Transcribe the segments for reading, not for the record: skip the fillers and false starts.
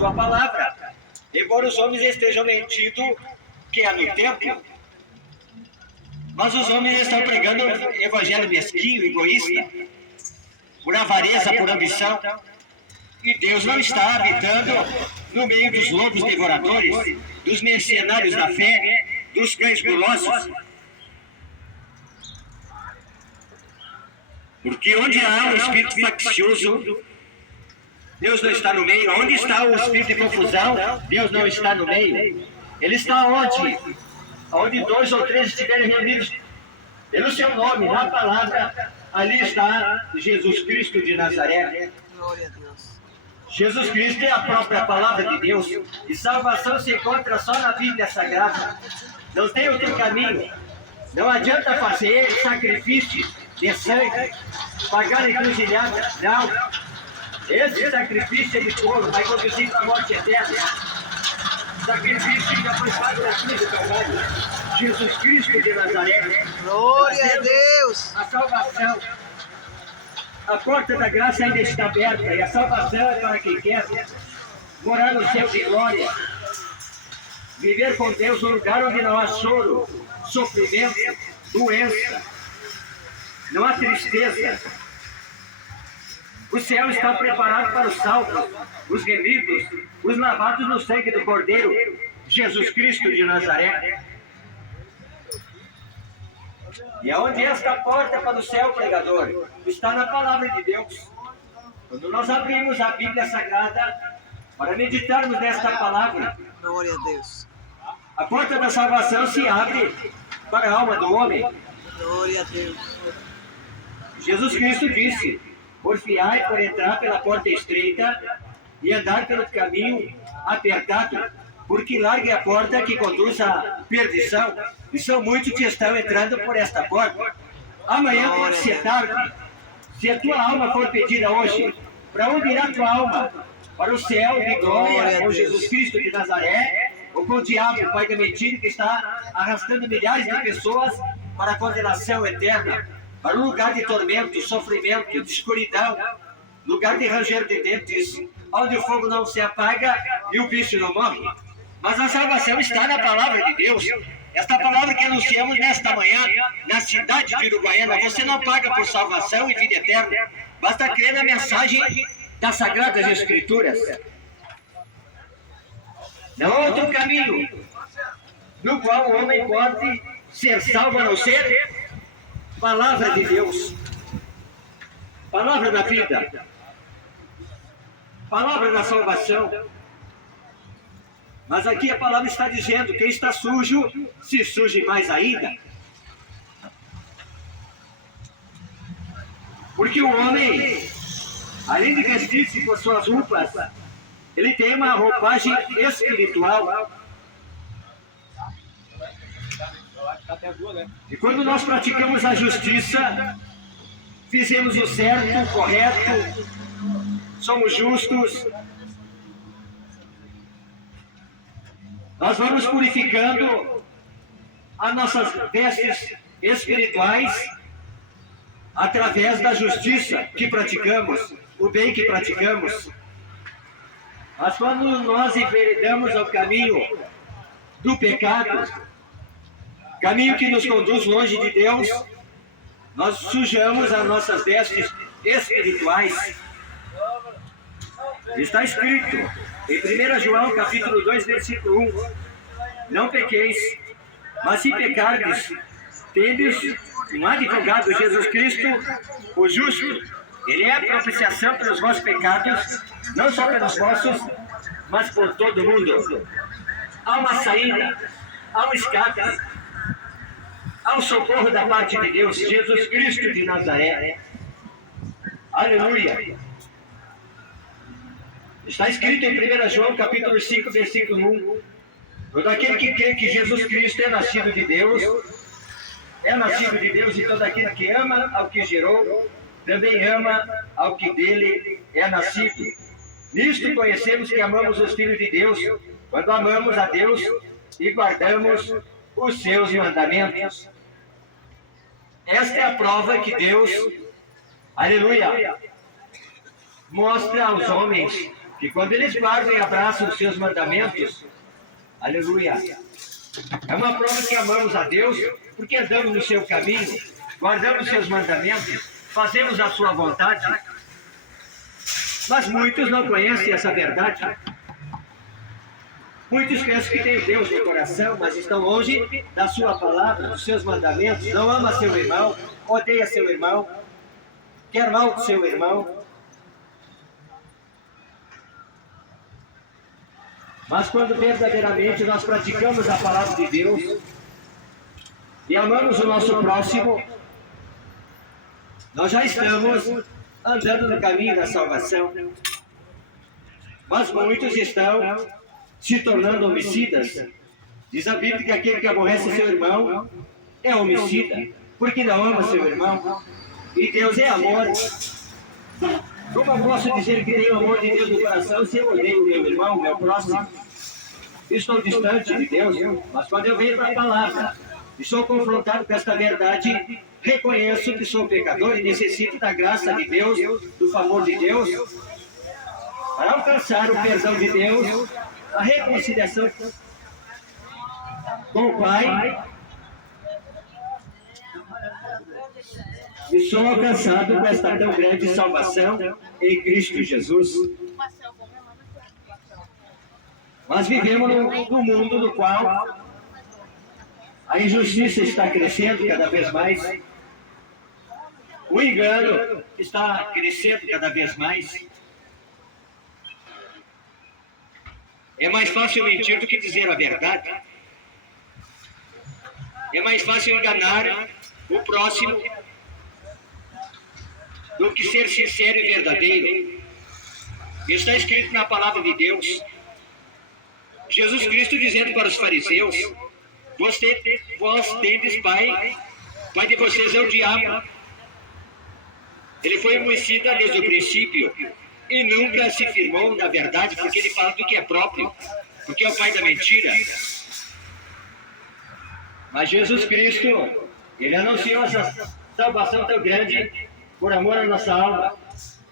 sua palavra. Embora os homens estejam mentindo que é no templo, mas os homens estão pregando evangelho mesquinho, egoísta, por avareza, por ambição. E Deus não está habitando no meio dos lobos devoradores, dos mercenários da fé, dos cães gulosos. Porque onde há um espírito faccioso, Deus não está no meio. Onde está o espírito de confusão, Deus não está no meio. Ele está onde? Onde 2 ou 3 estiverem reunidos pelo seu nome, na palavra, ali está Jesus Cristo de Nazaré. Glória a Deus. Jesus Cristo é a própria palavra de Deus. E salvação se encontra só na Bíblia Sagrada. Não tem outro caminho. Não adianta fazer sacrifício de sangue, pagar encruzilhada. Não. Esse sacrifício de fogo vai conduzir para a morte eterna. Sacrifício que já foi pago na cruz do Calvário. Jesus Cristo de Nazaré. Glória a Deus. A salvação. A porta da graça ainda está aberta e a salvação é para quem quer morar no céu de glória. Viver com Deus no lugar onde não há choro, sofrimento, doença, não há tristeza. O céu está preparado para os salvos, os remidos, os lavados no sangue do Cordeiro, Jesus Cristo de Nazaré. E aonde é esta porta para o céu, pregador? Está na palavra de Deus. Quando nós abrimos a Bíblia Sagrada para meditarmos nesta palavra, Glória a Deus. a porta da salvação se abre para a alma do homem. Glória a Deus. Jesus Cristo disse: porfiai por entrar pela porta estreita e andar pelo caminho apertado, porque larga é a porta que conduz à perdição, e são muitos que estão entrando por esta porta. Amanhã pode ser tarde. Se a tua alma for pedida hoje, para onde irá a tua alma? Para o céu de glória com Jesus Cristo de Nazaré, ou com o diabo, o pai da mentira, que está arrastando milhares de pessoas para a condenação eterna, para um lugar de tormento, sofrimento, de escuridão, lugar de ranger de dentes, onde o fogo não se apaga e o bicho não morre. Mas a salvação está na palavra de Deus. Esta palavra que anunciamos nesta manhã, na cidade de Uruguaiana. Você não paga por salvação e vida eterna. Basta crer na mensagem das Sagradas Escrituras. Não há outro caminho no qual o homem pode ser salvo a não ser palavra de Deus. Palavra da vida. Palavra da salvação. Mas aqui a palavra está dizendo: quem está sujo, se suje mais ainda. Porque o homem, além de vestir-se com suas roupas, ele tem uma roupagem espiritual. E quando nós praticamos a justiça, fizemos o certo, o correto, somos justos, nós vamos purificando as nossas vestes espirituais através da justiça que praticamos, o bem que praticamos. Mas quando nós enveredamos ao caminho do pecado, caminho que nos conduz longe de Deus, nós sujamos as nossas vestes espirituais. Está escrito em 1 João capítulo 2, versículo 1: não pequeis, mas se pecardes, tendes um advogado, Jesus Cristo, o justo. Ele é a propiciação pelos vossos pecados, não só pelos vossos, mas por todo mundo. Há uma saída, há um escape, há um socorro da parte de Deus, Jesus Cristo de Nazaré. Aleluia. Está escrito em 1 João capítulo 5, versículo 1: todo aquele que crê que Jesus Cristo é nascido de Deus, e todo aquele que ama ao que gerou, também ama ao que dele é nascido. Nisto conhecemos que amamos os filhos de Deus, quando amamos a Deus e guardamos os seus mandamentos. Esta é a prova que Deus, aleluia, mostra aos homens que quando eles guardam e abraçam os seus mandamentos, aleluia, é uma prova que amamos a Deus, porque andamos no seu caminho, guardamos os seus mandamentos, fazemos a sua vontade. Mas muitos não conhecem essa verdade. Muitos pensam que têm Deus no coração, mas estão longe da sua palavra, dos seus mandamentos. Não ama seu irmão, odeia seu irmão, quer mal do seu irmão. Mas quando verdadeiramente nós praticamos a palavra de Deus e amamos o nosso próximo, nós já estamos andando no caminho da salvação. Mas muitos estão se tornando homicidas. Diz a Bíblia que aquele que aborrece seu irmão é homicida, porque não ama seu irmão. E Deus é amor. Como eu posso dizer que tenho o amor de Deus no coração se eu odeio meu irmão, meu próximo? Estou distante de Deus, mas quando eu venho para a palavra e sou confrontado com esta verdade, reconheço que sou pecador e necessito da graça de Deus, do favor de Deus, para alcançar o perdão de Deus, a reconciliação com o Pai, e sou alcançado com esta tão grande salvação em Cristo Jesus. Nós vivemos num mundo no qual a injustiça está crescendo cada vez mais, o engano está crescendo cada vez mais. É mais fácil mentir do que dizer a verdade. É mais fácil enganar o próximo do que ser sincero e verdadeiro. Está escrito na palavra de Deus. Jesus Cristo dizendo para os fariseus: vós tendes pai de vocês é o diabo. Ele foi homicida desde o princípio e nunca se firmou na verdade, porque ele fala do que é próprio, porque é o pai da mentira. Mas Jesus Cristo, ele anunciou essa salvação tão grande por amor à nossa alma,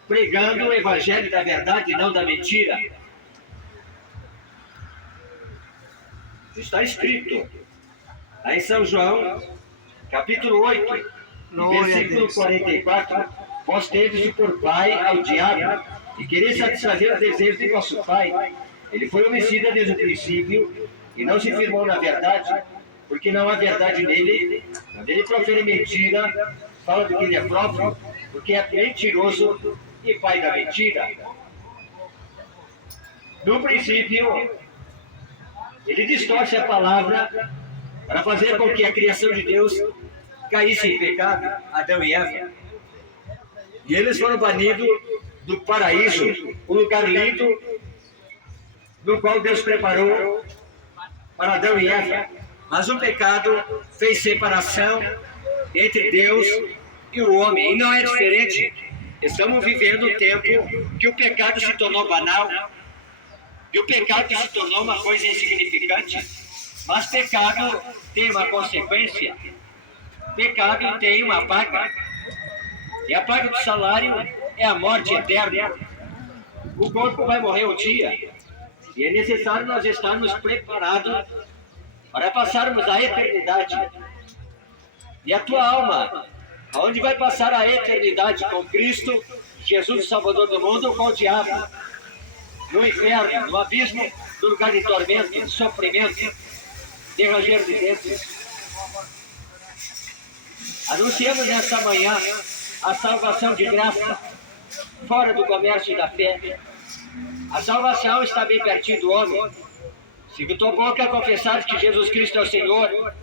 pregando o evangelho da verdade e não da mentira. Está escrito lá em São João, capítulo 8, versículo 44, vós tendes por pai ao diabo, e quereis satisfazer os desejos de vosso pai. Ele foi homicida desde o princípio, e não se firmou na verdade, porque não há verdade nele. Quando ele profere mentira, fala do que ele é próprio, porque é mentiroso e pai da mentira. No princípio, ele distorce a palavra para fazer com que a criação de Deus caísse em pecado, Adão e Eva. E eles foram banidos do paraíso, um lugar lindo, no qual Deus preparou para Adão e Eva. Mas o pecado fez separação entre Deus e o homem. E não é diferente. Estamos vivendo um tempo que o pecado se tornou banal, que o pecado se tornou uma coisa insignificante. Mas pecado tem uma consequência. Pecado tem uma paga. E a paga do salário é a morte eterna. O corpo vai morrer um dia. E é necessário nós estarmos preparados para passarmos a eternidade. E a tua alma, aonde vai passar a eternidade? Com Cristo, Jesus, o Salvador do mundo, ou com o diabo? No inferno, no abismo, no lugar de tormento, de sofrimento, de ranger de dentes. Anunciamos nesta manhã a salvação de graça, fora do comércio da fé. A salvação está bem pertinho do homem. Se com tua boca confessares que Jesus Cristo é o Senhor,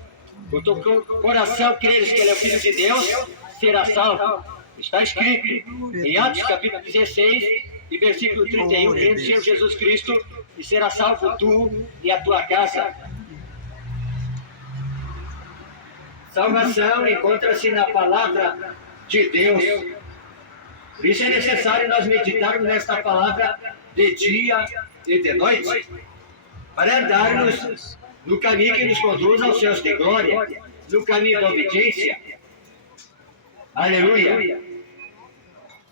com teu coração creres que Ele é o Filho de Deus, será salvo. Está escrito em Atos capítulo 16 e versículo 31, crendo em Jesus Cristo e será salvo tu e a tua casa. Salvação encontra-se na palavra de Deus. Por isso é necessário nós meditarmos nesta palavra de dia e de noite, para andarmos no caminho que nos conduz aos céus de glória, no caminho da obediência. Aleluia!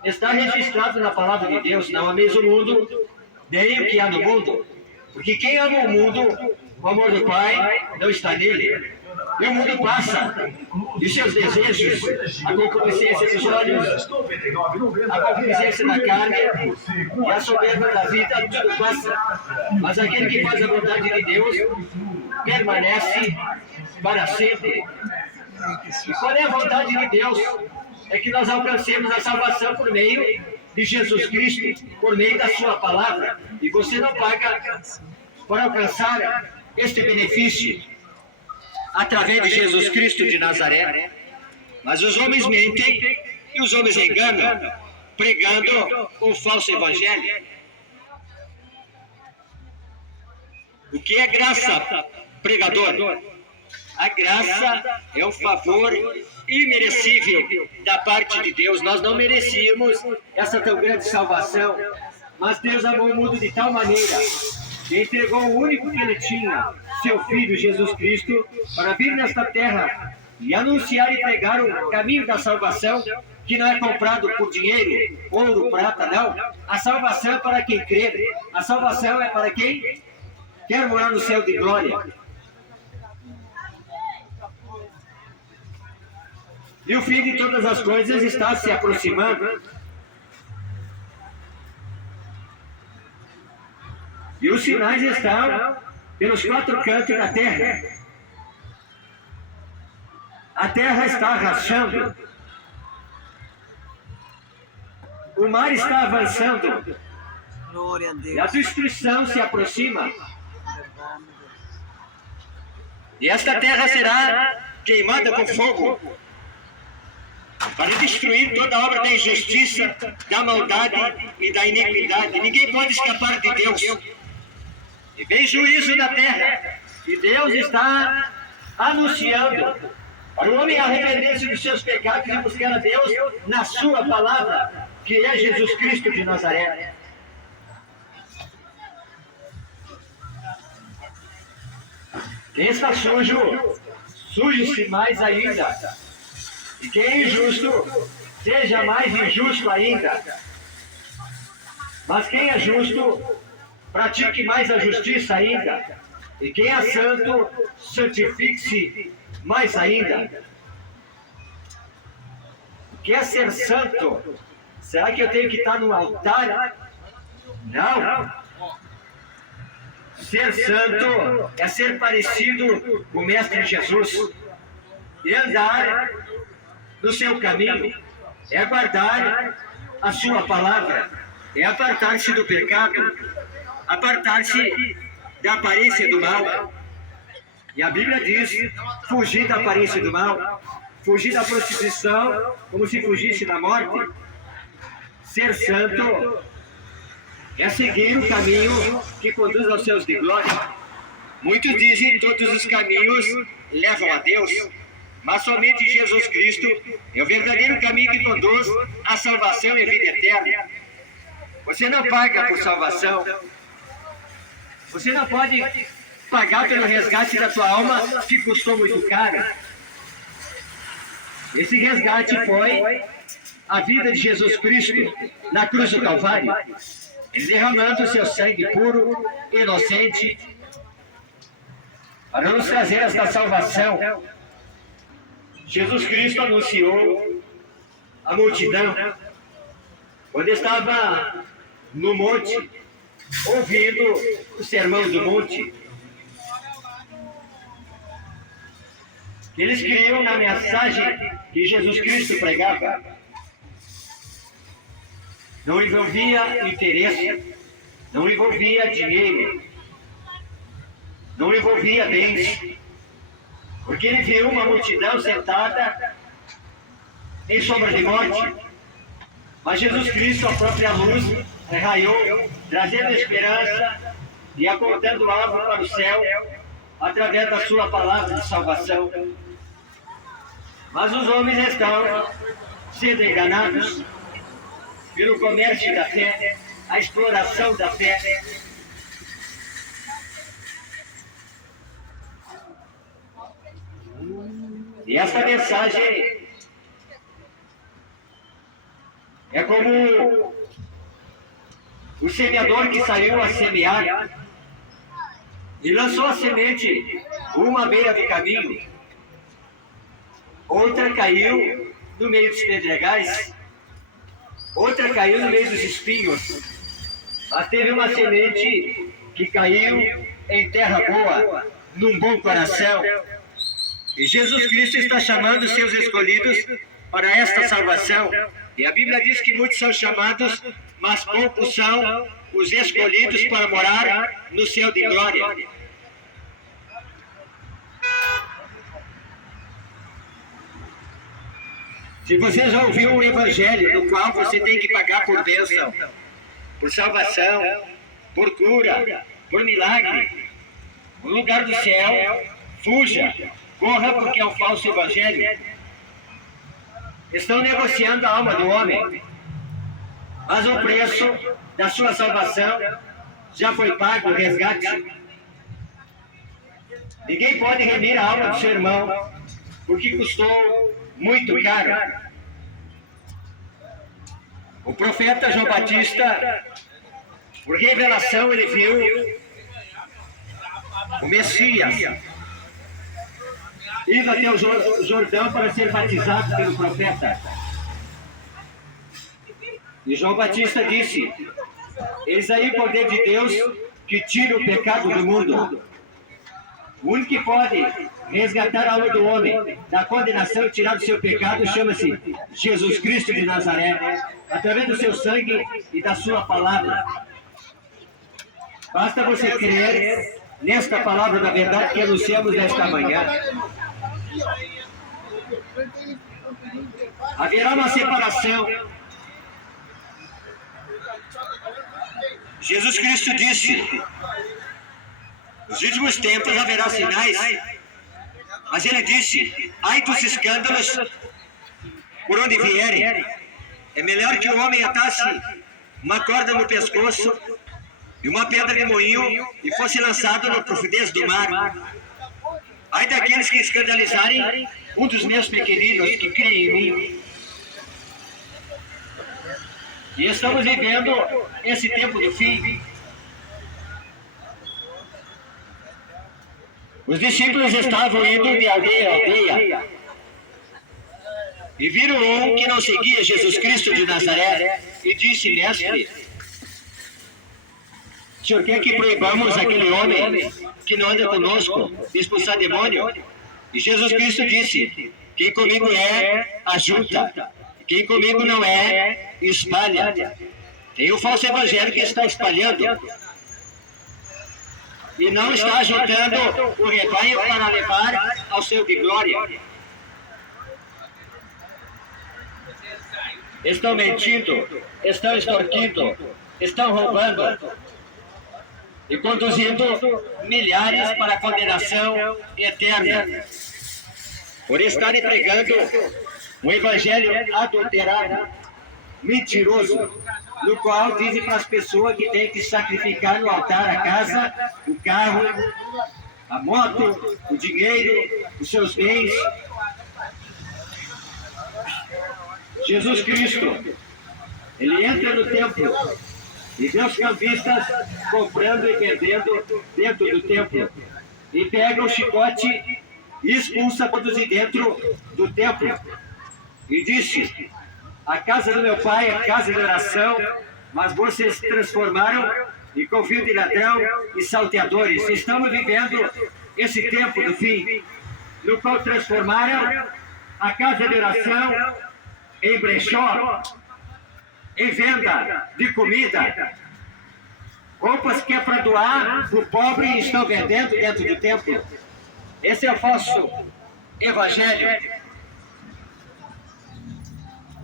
Está registrado na palavra de Deus: não ameis o mundo, nem o que há no mundo. Porque quem ama o mundo, o amor do Pai não está nele. E o mundo passa, e os seus desejos, a concupiscência dos olhos, a concupiscência da carne e a soberba da vida, tudo passa. Mas aquele que faz a vontade de Deus permanece para sempre. E qual é a vontade de Deus? É que nós alcancemos a salvação por meio de Jesus Cristo, por meio da sua palavra. E você não paga para alcançar este benefício através de Jesus Cristo de Nazaré. Mas os homens mentem e os homens enganam, pregando um falso evangelho. O que é graça, pregador? A graça é um favor imerecível da parte de Deus. Nós não merecíamos essa tão grande salvação, mas Deus amou o mundo de tal maneira que entregou o único que ele tinha, seu Filho Jesus Cristo, para vir nesta terra e anunciar e pregar o caminho da salvação, que não é comprado por dinheiro, ouro, prata, não. A salvação é para quem crê. A salvação é para quem quer morar no céu de glória. E o fim de todas as coisas está se aproximando. E os sinais estão pelos quatro cantos da terra. A terra está rachando. O mar está avançando. Glória a E a Deus. destruição se aproxima. E esta terra será queimada com fogo, para destruir toda a obra da injustiça, da maldade e da iniquidade. Ninguém pode escapar de Deus. E vem juízo na terra. E Deus está anunciando para o homem arrepender-se dos seus pecados e buscar a Deus na sua palavra, que é Jesus Cristo de Nazaré. Quem está sujo, suje-se mais ainda. E quem é injusto, seja mais injusto ainda. Mas quem é justo, pratique mais a justiça ainda. E quem é santo, santifique-se mais ainda. O que é ser santo? Será que eu tenho que estar no altar? Não. Ser santo é ser parecido com o Mestre Jesus. E andar no seu caminho, é guardar a sua palavra, é apartar-se do pecado, apartar-se da aparência do mal. E a Bíblia diz, fugir da aparência do mal, fugir da prostituição, como se fugisse da morte. Ser santo é seguir o caminho que conduz aos céus de glória. Muitos dizem que todos os caminhos levam a Deus, mas somente Jesus Cristo é o verdadeiro caminho que conduz à salvação e à vida eterna. Você não paga por salvação. Você não pode pagar pelo resgate da tua alma, que custou muito caro. Esse resgate foi a vida de Jesus Cristo na cruz do Calvário. Ele derramando o seu sangue puro, inocente, para nos trazer esta salvação. Jesus Cristo anunciou a multidão, quando estava no monte, ouvindo o sermão do monte. Eles criam na mensagem que Jesus Cristo pregava. Não envolvia interesse, não envolvia dinheiro, não envolvia bens, porque ele viu uma multidão sentada em sombra de morte. Mas Jesus Cristo, a própria luz, raiou, trazendo esperança e apontando algo para o céu, através da sua palavra de salvação. Mas os homens estão sendo enganados pelo comércio da fé, a exploração da fé. E essa mensagem é como o semeador que saiu a semear e lançou a semente uma à beira do caminho, outra caiu no meio dos pedregais, outra caiu no meio dos espinhos, mas teve uma semente que caiu em terra boa, num bom coração. E Jesus Cristo está chamando os seus escolhidos para esta salvação. E a Bíblia diz que muitos são chamados, mas poucos são os escolhidos para morar no céu de glória. Se você já ouviu um evangelho no qual você tem que pagar por bênção, por salvação, por cura, por milagre, no lugar do céu, fuja, corra, porque é um falso evangelho. Estão negociando a alma do homem, mas o preço da sua salvação já foi pago, o resgate. Ninguém pode remir a alma do seu irmão, porque custou muito caro. O profeta João Batista, por revelação, ele viu o Messias indo até o Jordão para ser batizado pelo profeta. E João Batista disse: eis aí o poder de Deus que tira o pecado do mundo. O único que pode resgatar a alma do homem da condenação e tirar do seu pecado chama-se Jesus Cristo de Nazaré, através do seu sangue e da sua palavra. Basta você crer nesta palavra da verdade que anunciamos nesta manhã. Haverá uma separação. Jesus Cristo disse: nos últimos tempos haverá sinais, mas ele disse: ai dos escândalos por onde vierem. É melhor que o homem atasse uma corda no pescoço e uma pedra de moinho e fosse lançado na profundeza do mar. Ai daqueles que escandalizarem um dos meus pequeninos que creem em mim. E estamos vivendo esse tempo do fim. Os discípulos estavam indo de aldeia a aldeia e viram um que não seguia Jesus Cristo de Nazaré e disse: mestre, o senhor quer que proibamos aquele homem que não anda conosco de expulsar demônio? E Jesus Cristo disse: quem comigo é, ajunta, quem comigo não é, espalha. Tem o falso evangelho que está espalhando e não está ajuntando o rebanho para levar ao céu de glória. Estão mentindo, estão extorquindo, estão roubando e conduzindo milhares para a condenação eterna, por estarem pregando um evangelho adulterado, mentiroso, no qual dizem para as pessoas que tem que sacrificar no altar a casa, o carro, a moto, o dinheiro, os seus bens. Jesus Cristo, ele entra no templo e vê os cambistas comprando e vendendo dentro do templo, e pega o chicote e expulsa todos de dentro do templo, e disse: a casa do meu pai é casa de oração, mas vocês se transformaram em covil de ladrão e salteadores. Estamos vivendo esse tempo do fim, no qual transformaram a casa de oração em brechó, em venda de comida, roupas que é para doar para o pobre e estão vendendo dentro do templo. Esse é o falso evangelho.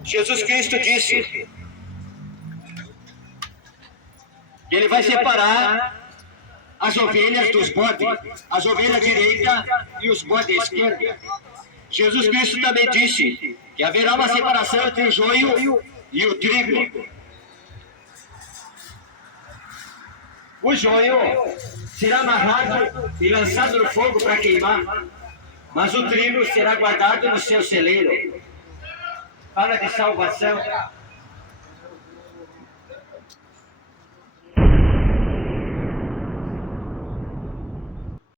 Jesus Cristo disse que ele vai separar as ovelhas dos bodes, as ovelhas direita e os bodes esquerda. Jesus Cristo também disse que haverá uma separação entre o joio e o trigo. O joio será amarrado e lançado no fogo para queimar, mas o trigo será guardado no seu celeiro. Fala de salvação.